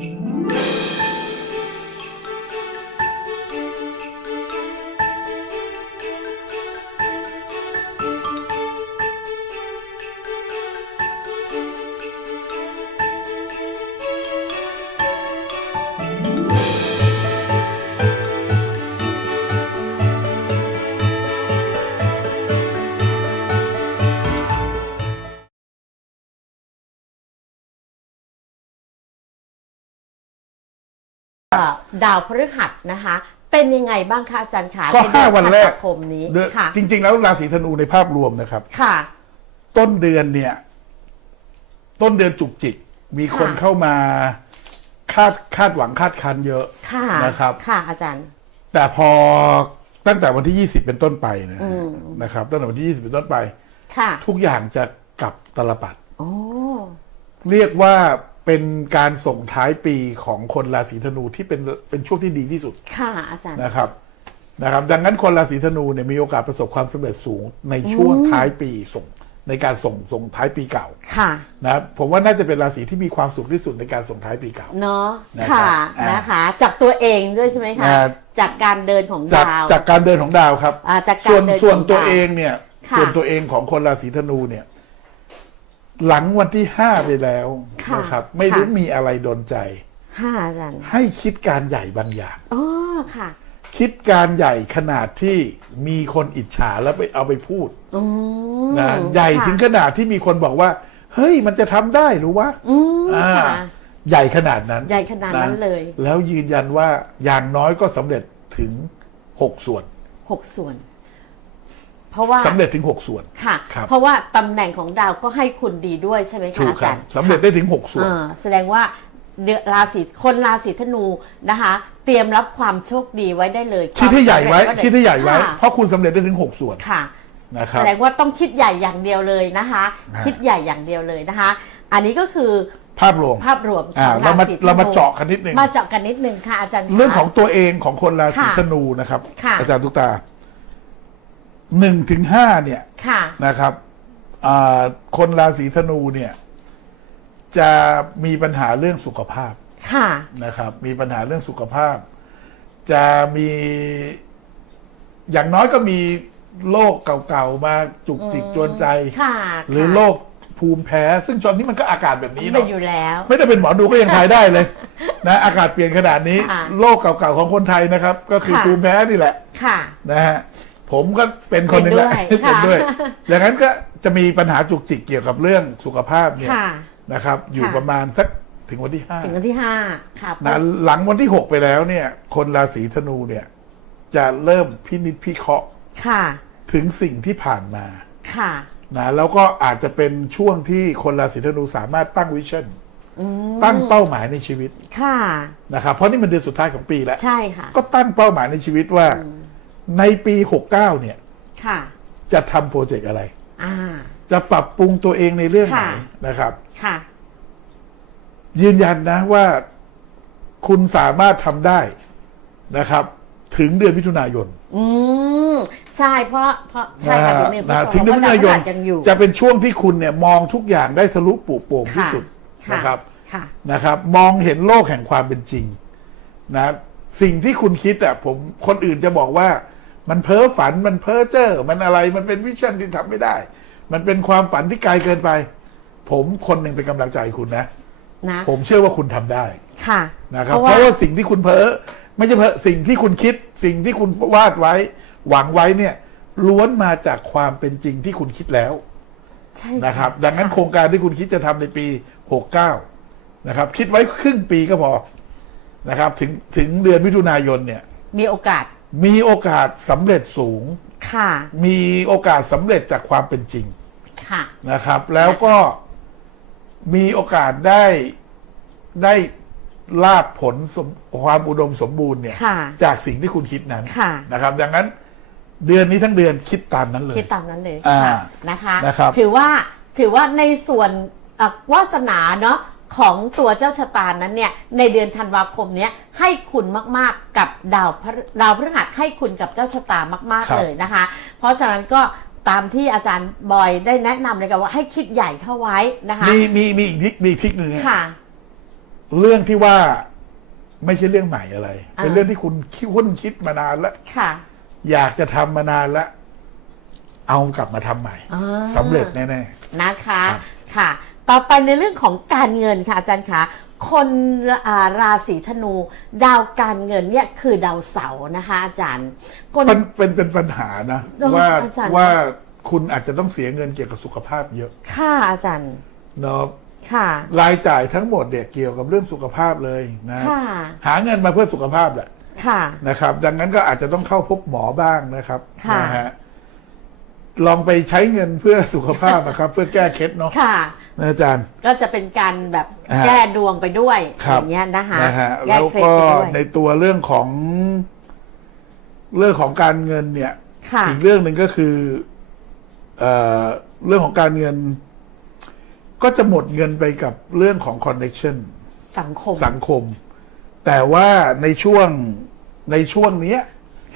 Música เอ่อดาวพฤหัสนะคะ เป็นยังไงบ้างคะอาจารย์คะก็ในเดืห้าวันแรก ธัวาคมนี้เดือนค่ะจริง ๆ แล้วราศีธนูในภาพรวมนะครับ ค่ะ ต้นเดือนเนี่ย ต้นเดือนจุกจิก มีคนค่ะ เข้ามาคาดคาดหวังคาดคันเยอะค่ะนะครับ ค่ะอาจารย์ แต่พอตั้งแต่วันที่ 20 เป็นต้นไปนะอืม นะครับ ตั้งแต่วันที่ 20 เป็นต้นไป ค่ะทุกอย่างจะกลับตลปัด โอ้ เรียกว่า เป็นการส่งท้ายปีของคนราศีธนูที่เป็นเป็นช่วงที่ดีที่สุดค่ะอาจารย์ นะครับนะครับ ดังนั้นคนราศีธนูเนี่ยมีโอกาสประสบความสำเร็จสูงในช่วงท้ายปีส่งในการส่งส่งท้ายปีเก่าค่ะ นะครับผมว่าน่าจะเป็นราศีที่มีความสุขที่สุดในการส่งท้ายปีเก่า เนาะนะครับค่ะอ่าน นะคะ จากตัวเองด้วยใช่ไหมคะ อ่า จากการเดินของจากดาวจากการเดินของดาวครับ อ่าจากการส่วนเดินส่วนของตัวดาวเองเนี่ยค่ะ ส่วนตัวเองของคนราศีธนูเนี่ย หลังวันที่ห้าไปแล้วค่ะนะครับ ไม่รู้ค่ะ มีอะไรดนใจ ค่ะอาจารย์ให้คิดการใหญ่บางอย่าง อ๋อค่ะคิดการใหญ่ขนาดที่มีคนอิจฉาแล้วไปเอาไปพูดอืมนะใหญ่ค่ะถึงขนาดที่มีคนบอกว่า เฮ้ยมันจะทำได้หรือวะอืมอ่าค่ะ ใหญ่ขนาดนั้นใหญ่ขนาดนั้นเลย แล้วยืนยันว่าอย่างน้อยก็สำเร็จถึงหกส่วน หกส่วน เพราะว่าสำเร็จถึงหกส่วน ค่ะ ครับ เพราะว่าตำแหน่งของดาวก็ให้คุณดีด้วยใช่ไหมคะถูกอาครัจาบรย์สำเร็จได้ถึงหกส่วน อ่าแสดงว่าเดือนราศีคนราศีธนูนะคะ เตรียมรับความโชคดีไว้ได้เลยคิดให้ใหญ่ไว้ความสำเร็จคิดให้ใหญ่ไว้ ค่ะเพราะคุณสำเร็จได้ถึงหกส่วน ค่ะ นะครับ แสดงว่าต้องคิดใหญ่อย่างเดียวเลยนะคะอ่าคิดใหญ่อย่างเดียวเลยนะคะ อันนี้ก็คือภาพรวมภาพรวมขอ่าองเรารามาศีธนูเรามาเจาะกันนิดนึง มาเจาะกันนิดนึงค่ะอาจารย์คะ เรื่องของตัวเองของคนราศีค่ะธนูนะครับ ค่ะ อาจารย์ตุกตา หนึ่งถึงห้าเนี่ยค่ะ นะครับอ่าคนราศีธนูเนี่ย จะมีปัญหาเรื่องสุขภาพค่ะ นะครับ มีปัญหาเรื่องสุขภาพ จะมีอย่างน้อยก็มีโรคเก่าๆมาจุกจิกจวนใจ ค่ะหรือค่ะ โรคภูมิแพ้ ซึ่งตอนนี้มันก็อากาศแบบนี้เป็นเนาะอยู่แล้ว ไม่ได้เป็นหมอดูก็ยังทายได้เลยนะอากาศเปลี่ยนขนาดนี้ค่ะโรคเก่าๆของคนไทยนะครับ ก็คือค่ะ ภูมิแพ้นี่แหละค่ะ นะฮะ ผมก็เป็นคนหนึ่งแหละเป็นด้วยเป็นด้วยค่ะดังนั้นก็จะมีปัญหาจุกจิกเกี่ยวกับเรื่องสุขภาพเนี่ยค่ะ นะครับ อยู่ค่ะ ประมาณสักถึงวันที่ห้าถึงวันที่ห้าค่ะนะหลังวันที่หกไปแล้วเนี่ย คนราศีธนูเนี่ย จะเริ่มพินิจพิเคราะห์ค่ะ ถึงสิ่งที่ผ่านมาค่ะ นะแล้วก็อาจจะเป็นช่วงที่คนราศีธนูสามารถตั้งวิชั่นอืมตั้งเป้าหมายในชีวิตค่ะ นะครับเพราะนี่มันเดือนสุดท้ายของปีแล้ว ใช่ค่ะ ก็ตั้งเป้าหมายในชีวิตว่า ในปี 69 เนี่ย ค่ะ จะทำโปรเจกต์อะไร อ่า จะปรับปรุงตัวเองในเรื่องไหนค่ะ นะครับ ค่ะ ยืนยันนะว่าคุณสามารถทำได้นะครับ ถึงเดือนมิถุนายนอืม ใช่ เพราะ เพราะ ใช่ค่ะนะเดือนหนึ่งนะพฤษภถึงเดือนมิถุนายน เพระดวพฤหัสยังอยู่จะเป็นช่วงที่คุณเนี่ยมองทุกอย่างได้ทะลุปลุโปร่งที่ค่ะสุดค่ะนะครับ ค่ะ นะครับ มองเห็นโลกแห่งความเป็นจริงนะสิ่งที่คุณคิดอะผมคนอื่นจะบอกว่า มันเพ้อฝันมันเพ้อเจ้อมันอะไรมันเป็นวิชั่นที่ทำไม่ได้ มันเป็นความฝันที่ไกลเกินไป ผมคนหนึ่งเป็นกำลังใจคุณนะนะ ผมเชื่อว่าคุณทำได้ค่ะนะครับเพเพราะราะว่าว่าสิ่งที่คุณเพ้อไม่ใช่เพ้อสิ่งที่คุณคิด สิ่งที่คุณวาดไว้ หวังไว้เนี่ย ล้วนมาจากความเป็นจริงที่คุณคิดแล้วใช่นะครับ ดังนั้นโครงการที่คุณคิดจะทำในปี 69 นะครับ คิดไว้ครึ่งปีก็พอนะครับ ถึงถึงเดือนมิถุนายนเนี่ย มีโอกาส มีโอกาสสำเร็จสูง ค่ะ มีโอกาสสำเร็จจากความเป็นจริงค่ะ นะครับ แล้วก็มีโอกาสได้ได้ลาบผลสมความอุดมสมบูรณ์เนี่ย ค่ะจากสิ่งที่คุณคิดนั้นค่ะ นะครับ ดังนั้นเดือนนี้ทั้งเดือนคิดตามนั้นเลย คิดตามนั้นเลยอ่าค่ะนะคะ นะครับถือว่าถือว่าในส่วนเอ่อวาสนาเนาะ ของตัวเจ้าชะตานั้นเนี่ยในเดือนธันวาคมเนี้ยให้คุณมากๆกับดาวพฤดาวพฤหัสให้คุณกับเจ้าชะตามากครัๆบเลยนะคะ เพราะฉะนั้นก็ตามที่อาจารย์บอยได้แนะนำเลยกันว่าให้คิดใหญ่เข้าไว้นะคะมีมีมีอีกทริคมีอีกทริคหนึ่งนะค่ะ เรื่องที่ว่าไม่ใช่เรื่องใหม่อะไรอ่าเป็นเรื่องที่คุณคิดคุณคิดมานานแล้ว ค่ะ อยากจะทำมานานแล้ว เอากลับมาทำใหม่อ่า สำเร็จแน่นะคะ ครับ ค่ะ ต่อไปในเรื่องของการเงินค่ะอาจารย์คะคนอ่าราศีธนู ดาวการเงินเนี่ยคือดาวเสาร์นะคะ อาจารย์คนๆมันเป็นเป็นปัญหานะเออว่าอาจารย์ว่าคุณอาจจะต้องเสียเงินเกี่ยวกับสุขภาพเยอะค่ะอาจารย์เนาะค่ะรายจ่ายทั้งหมดเนี่ยเกี่ยวกับเรื่องสุขภาพเลยนะค่ะหาเงินมาเพื่อสุขภาพแหละค่ะนะครับ ดังนั้นก็อาจจะต้องเข้าพบหมอบ้างนะครับค่ะนะฮะ ลองไปใช้เงินเพื่อสุขภาพนะครับ เพื่อแก้เคล็ดเนาะค่ะ นะอาจารย์ ก็จะเป็นการแบบอ่าแก้ดวงไปด้วยครัอบย่างเงี้ยนะคะนะฮะแก้แล้วเคล็ดก็ไปด้วยในตัวเรื่องของ เรื่องของการเงินเนี่ย ค่ะ อีกเรื่องหนึ่งก็คือเอ่อเรื่องของการเงิน ก็จะหมดเงินไปกับเรื่องของคอนเน c t ชันสังคม สังคม แต่ว่าในช่วงในช่วงเนี้ย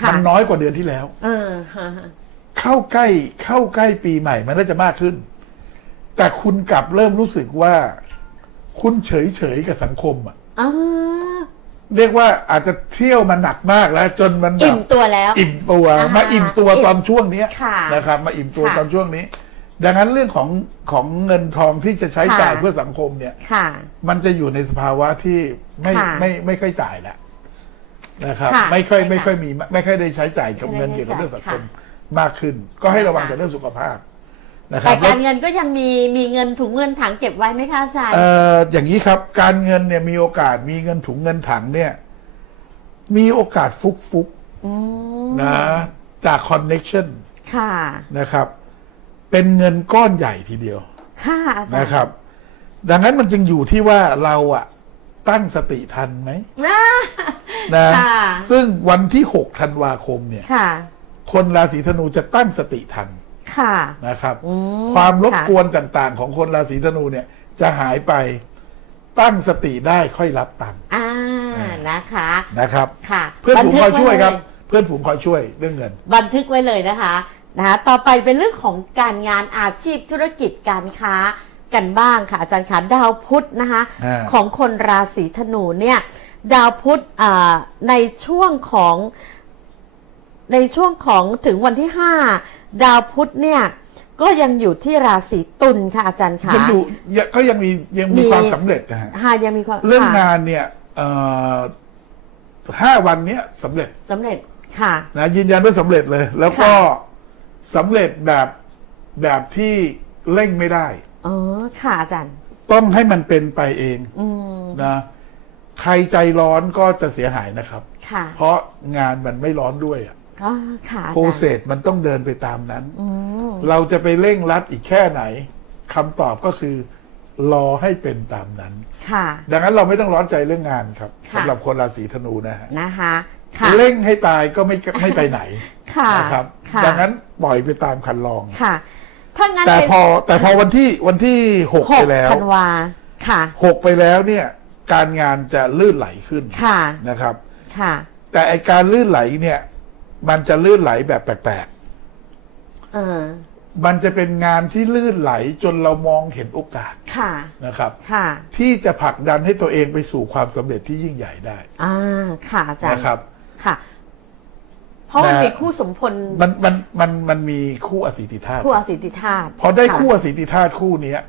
ค่ะ มันน้อยกว่าเดือนที่แล้ว เออฮะฮะ เข้าใกล้เข้าใกล้ปีใหม่มันน่าจะมากขึ้น แต่คุณกลับเริ่มรู้สึกว่า คุณเฉยเฉยๆกับสังคมอะอ่า เรียกว่าอาจจะเที่ยวมาหนักมากแล้ว จนมันแบบอิ่มตัวแล้ว อิ่มตัวอ่าฮะมาอิ่มตัวอิ่มตอนช่วงเนี้ยค่ะนะครับ มาอิ่มตัวค่ะตอนช่วงนี้ ดังนั้นเรื่องของของเงินทองที่จะใช้ค่ะ จ่ายเพื่อสังคมเนี่ย ค่ะ มันจะอยู่ในสภาวะที่ไม่ค่ะไม่ไม่ค่อยจ่ายแล้วนะครับ ค่ะไม่ค่อยใช่ค่ะไม่ค่อยมีไม่ค่อยได้ใช้จ่ายกับไม่ได้เงินเกี่ยวกับเรื่องสังคม ค่ะ มากขึ้น ก็ให้ระวังค่ะแต่เรื่องสุขภาพนะคแต่รับการเงินก็ยังมีมีเงินถุงเงินถังเก็บไว้ไหมคะอาจารย์เอ่ออย่างนี้ครับ การเงินเนี่ยมีโอกาสมีเงินถุงเงินถังเนี่ย มีโอกาสฟุกฟุกอืมๆนะจากคอนเน็ชันค่ะนะครับ เป็นเงินก้อนใหญ่ทีเดียว ค่ะอาจารย์นะครับ ดังนั้นมันจึงอยู่ที่ว่าเราอะตั้งสติทันไหมอ่านะค่ะซึ่งวันที่6ธันวาคมเนี่ย ค่ะคนราศีธนูจะตั้งสติทันค่ะนะครับอืมความรบค่ะกวนต่างๆ ของคนราศีธนูเนี่ยจะหายไปตั้งสติได้ค่อยรับตังค์อ่านะคะนะครับค่ะ เพื่อนฝูงคอยช่วยครับบันทึกไเลเพื่อนฝูงคอยช่วยเรื่องเงิน บันทึกไว้เลยนะคะนะคะต่อไปเป็นเรื่องของการงานอาชีพธุรกิจการค้ากันบ้างค่ะ อาจารย์คะดาวพุธนะคะอ่าของคนราศีธนูเนี่ยดาวพุธอ่าในช่วงของ ในช่วงของถึงวันที่ 5 ดาวพุธเนี่ยก็ยังอยู่ที่ราศีตุลค่ะอาจารย์คะยังอยู่ยังก็ยังมียังมีมีความสำเร็จนะฮะฮะยังมีความเรื่องค่ะงานเนี่ยเอ่อห้าวันเนี้ยสำเร็จสำเร็จค่ะนะยืนยันว่าสำเร็จเลย แล้วก็ค่ะสำเร็จแบบแบบที่เร่งไม่ได้ อ๋อค่ะอาจารย์ ต้องให้มันเป็นไปเองอืมนะใครใจร้อนก็จะเสียหายนะครับ ค่ะ เพราะงานมันไม่ร้อนด้วยอะ อ๋อค่ะอาโปรจารย์เซสมันต้องเดินไปตามนั้นอืมเราจะไปเร่งรัดอีกแค่ไหนคำตอบก็คือ รอให้เป็นตามนั้น ค่ะ ดังนั้นเราไม่ต้องร้อนใจเรื่องงานครับค่ะสำหรับคนราศีธนูนะฮะนะคะค่ะเร่งให้ตายก็ไม่ไม่ไปไหนค่ะนะครับค่ะดังนั้นปล่อยไปตามคันลองค่ะถ้างั้นแต่เป็นพอแต่พอวันที่วันที่หกหไปกแล้วธันวาค่ะหกไปแล้วเนี่ย การงานจะลื่นไหลขึ้นค่ะนะครับ ค่ะ แต่ไอการลื่นไหลเนี่ย มันจะลื่นไหลแบบแปลกเออๆ มันจะเป็นงานที่ลื่นไหลจนเรามองเห็นโอกาสค่ะ นะครับ ค่ะ ที่จะผลักดันให้ตัวเองไปสู่ความสำเร็จที่ยิ่งใหญ่ได้อ่า ค่ะอาจารย์นะครับ ค่ะ เพราะมันนะมีคู่สมพลมันมันมันมันมีคู่อสิติธาตุคู่อสิทธิธาตุพอได้ะคู่อสิติธาตุคู่เนี้ย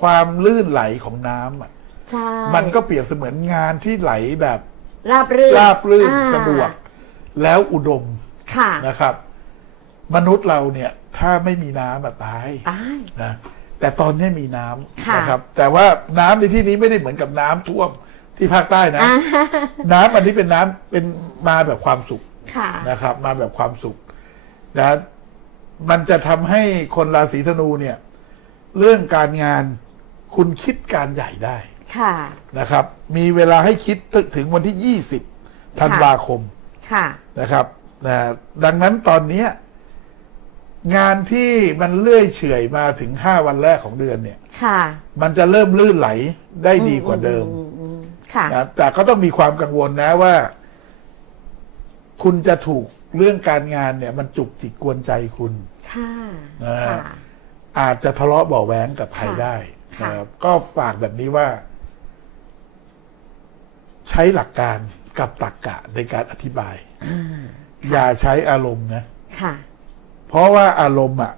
ความลื่นไหลของน้ำอะใช่มันก็เปรียบเสมือนงานที่ไหลแบบราบรื่นราบรื่นอ่า สะดวก แล้วอุดม ค่ะนะครับ มนุษย์เราเนี่ย ถ้าไม่มีน้ำอะตายตาย นะแต่ตอนนี้มีน้ำค่ะนะครับ แต่ว่าน้ำในที่นี้ไม่ได้เหมือนกับน้ำท่วมที่ภาคใต้นะ อ่าน้ำอันนี้เป็นน้ำเป็นมาแบบความสุข ค่ะ นะครับมาแบบความสุขนะมันจะทำให้คนราศีธนูเนี่ย เรื่องการงานคุณคิดการใหญ่ได้ค่ะ นะครับ มีเวลาให้คิดถึงวันที่ 20 ธันวาคมค่ะ นะครับ นะดังนั้นตอนเนี้ยงานที่มันเลื่อยเฉื่อยมาถึง5วันแรกของเดือนเนี่ย ค่ะ มันจะเริ่มลื่นไหลได้ดีกว่าเดิมอือืมค่ะนะแต่ก็ต้องมีความกังวลนะว่า คุณจะถูกเรื่องการงานเนี่ย มันจุกจิกกวนใจคุณ ค่ะนะค่ะอาจจะทะเลาะเบาะแว้งกับใครค่ะได้ค่ะนะครับก็ฝากแบบนี้ว่าช้หลักการกับตรรกกะในการอธิบาย อย่าใช้อารมณ์นะ ค่ะ เพราะว่าอารมณ์อะ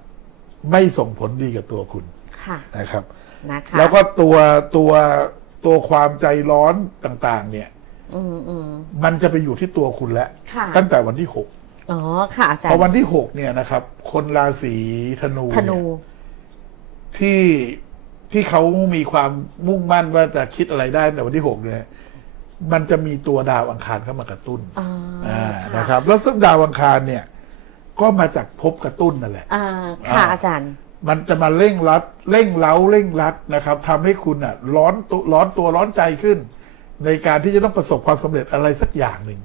ไม่ส่งผลดีกับตัวคุณค่ะ นะครับ นะคะแล้วก็ตัวตัวตัวความใจร้อนต่างๆ เนี่ย อืมอืมมันจะไปอยู่ที่ตัวคุณแล้วค่ะ ตั้งแต่วันที่หกอ๋อ ค่ะ อาจารพอย์วันที่หกเนี่ยนะครับ คนราศีธนูธนู เนี่ยที่ที่เขามีความมุ่งมั่นว่าจะคิดอะไรได้ในวันที่หกเนี่ย มันจะมีตัวดาวอังคารเข้ามากระตุ้นอ๋ออ่าค่ะ นะครับ แล้วซึ่งดาวอังคารเนี่ยก็มาจากภพกระตุ้นนั่นแหละ อ่าค่ะอ่า อาจารย์ มันจะมาเร่งรัดเร่งเล้าเร่งรัดนะครับทำให้คุณอะร้อนตัวร้อนตัวร้อนใจขึ้น ในการที่จะต้องประสบความสำเร็จอะไรสักอย่างหนึ่ง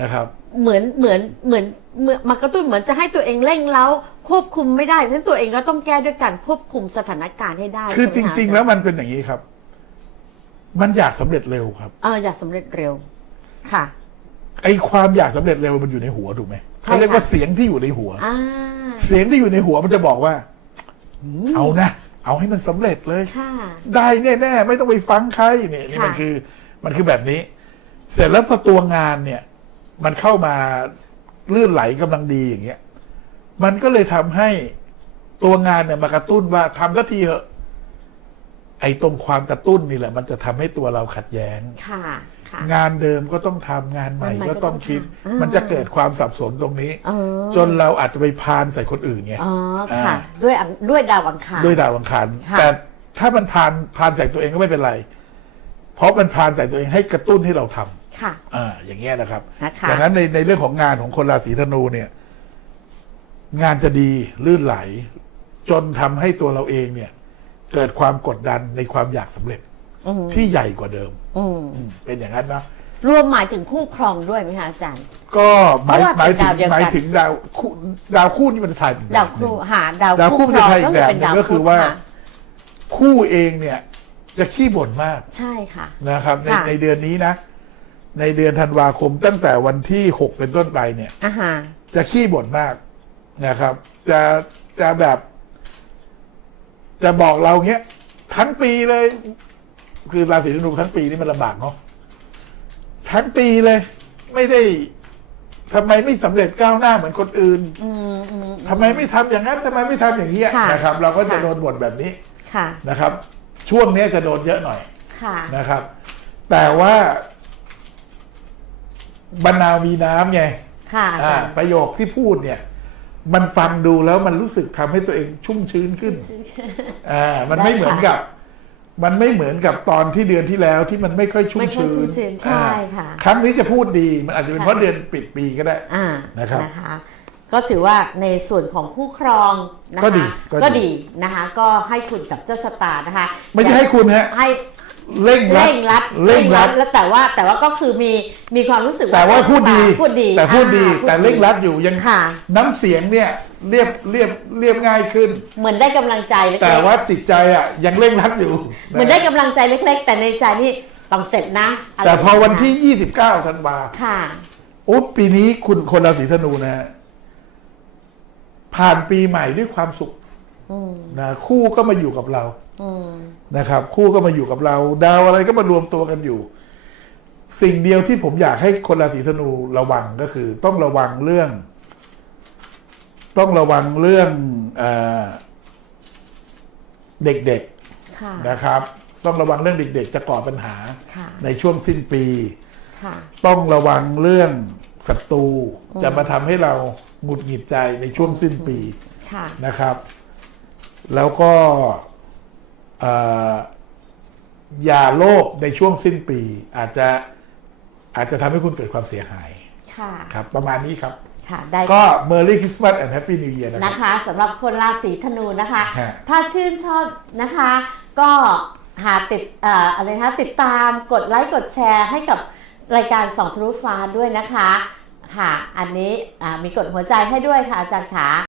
นะครับ เหมือนเหมือนเหมือนเหมือนมากระตุ้นเหมือนจะให้ตัวเองเร่งเล้าควบคุมไม่ได้ฉะนั้นตัวเองก็ต้องแก้ด้วยการควบคุมสถานการณ์ให้ได้คือจใช่ไหมะริง ๆ แล้วมันเป็นอย่างนี้ครับ มันอยากสำเร็จเร็วครับเอออยากสำเร็จเร็ว ค่ะ ไอ้ความอยากสำเร็จเร็วมันอยู่ในหัวถูกไหมใช่เขาเรียกว่าค่ะเสียงที่อยู่ในหัวอ่าเสียงที่อยู่ในหัวมันจะบอกว่าเอานะเอาให้มันสำเร็จเลยค่ะได้แน่ๆไม่ต้องไปฟังใครเนี่ยนี่มันค่ะคือ มันคือแบบนี้ เสร็จแล้วพอตัวงานเนี่ย มันเข้ามาลื่นไหลกำลังดีอย่างเงี้ย มันก็เลยทำให้ตัวงานเนี่ยมากระตุ้นว่าทำสักทีเถอะ ไอ้ตรงความกระตุ้นนี่แหละ มันจะทำให้ตัวเราขัดแย้ง ค่ะค่ะ งานเดิมก็ต้องทำงานใหม่งานใหม่ก็ต้องคิดก็ต้องทำมันจะเกิดความสับสนตรงนี้ เออจนเราอาจจะไปพานใส่คนอื่นไง อ๋อค่ะ อ่า ด้วยอังด้วยดาวอังคาร ด้วยดาวอังคารค่ะ แต่ถ้ามันพานพานใส่ตัวเองก็ไม่เป็นไร เพราะมันพานใส่ตัวเองให้กระตุ้นให้เราทำค่ะ อ่าอย่างเงี้ยนะครับนะคะ ดังนั้นในในเรื่องของงานของคนราศีธนูเนี่ย งานจะดีลื่นไหล จนทำให้ตัวเราเองเนี่ย เกิดความกดดันในความอยากสำเร็จอืมที่ใหญ่กว่าเดิมอืมอืมเป็นอย่างนั้นนะรวมหมายถึงคู่ครองด้วยไหมคะอาจารย์ ก็หมายเพราะว่าหมายถึเป็นดางวเดียวกันหมายถึงดาวคู่ดาวคู่นี่มันถ่ายเป็นแบบดาวหคู่นึ่งหาดาวดาวคู่คู่ครองมันจะก็ใช่คือเป็นแบบหนึ่งดาวก็คือพุธว่าค่ะคู่เองเนี่ย จะขี้บ่นมาก ใช่ค่ะนะครับ ในค่ะในเดือนนี้นะ ในเดือนธันวาคมตั้งแต่วันที่หกเป็นต้นไปเนี่ยอ่าฮะจะขี้บ่นมากนะครับ จะจะแบบ จะบอกเราเงี้ยทั้งปีเลย คือราศีธนูทั้งปีนี่มันลำบากเนาะทั้งปีเลย ไม่ได้ทำไมไม่สำเร็จก้าวหน้าเหมือนคนอื่นอืมอืม ทำไมไม่ทำอย่างนั้นทำไมไม่ทำอย่างนี้ยค่ะนะครับ เราก็จะค่ะ โดนบ่นแบบนี้ค่ะ นะครับ ช่วงเนี้ยจะโดนเยอะหน่อย ค่ะ นะครับ แต่ว่าบรรนาวมีน้ำไงค่ะอาอ่าจารย์ประโยคที่พูดเนี่ย มันฟังดูแล้วมันรู้สึกทำให้ตัวเองชุ่มชื้นขึ้นอ่ามันไม่ได้ค่ะเหมือนกับ มันไม่เหมือนกับตอนที่เดือนที่แล้วที่มันไม่ค่อยชุ่มไม่ค่อยชื้ชุ่นมชื้นใช่อ่าค่ะครั้งนี้จะพูดดีมันอาจจะเป็นค่ะเพราะเดือนปิดปีก็ได้อ่านะครับนะคะก็ถือว่าในส่วนของคู่ครองนะคะก็ดีก็ดีก็ดีนะคะ ก็ให้คุณกับเจ้าชะตานะคะ ไม่ใช่ให้คุณฮะให้ เร่งรัดเร่งรัดเร่งรัดแล้วแต่ว่าแต่ว่าก็คือมีมีความรู้สึกแต่ว่าพูดดีพูดดีแต่พูดดีอ่าแต่เร่งรัดอยู่ยังค่ะน้ำเสียงเนี่ยเรียบเรียบเรียบง่ายขึ้น เหมือนได้กำลังใจเล็กๆแต่ว่าจิตใจอะยังเร่งรัดอยู่ เหมือนได้กำลังใจเล็ก ๆ แต่ในใจนี่ต้องเสร็จนะะไรแต่พอวันย่างที่เงี้ยยี่สิบเก้าธันวาค่ะโอ้ปีนี้คุณคนราศีธนูนะฮะผ่านปีใหม่ด้วยความสุขอืมนะคู่ก็มาอยู่กับเราอืม นะครับ คู่ก็มาอยู่กับเรา ดาวอะไรก็มารวมตัวกันอยู่ สิ่งเดียวที่ผมอยากให้คนราศีธนูระวังก็คือ ต้องระวังเรื่อง ต้องระวังเรื่องเออเด็กค่ะๆนะครับ ต้องระวังเรื่องเด็ก ๆ จะก่อปัญหาค่ะในช่วงสิ้นปี ค่ะ ต้องระวังเรื่องศัตรูจะมาทำให้เราหงุดหงิดใจในช่วงสิ้นปี ค่ะ นะครับ แล้วก็เอ่อ อย่าโลภในช่วงสิ้นปี อาจจะอาจจะทำให้คุณเกิดความเสียหายค่ะครับ ประมาณนี้ครับค่ะได้ก็ Merry Christmas and Happy New Year นะครับนะคะสำหรับคนราศีธนูนะคะ ฮะ ถ้าชื่นชอบนะคะ ก็หาติดเอ่ออะไรนะคะติดตามกดไลค์กดแชร์ให้กับรายการสองทะลุฟ้าด้วยนะคะ ค่ะ อันนี้อ่ามีกดหัวใจให้ด้วยค่ะอาจารย์ขา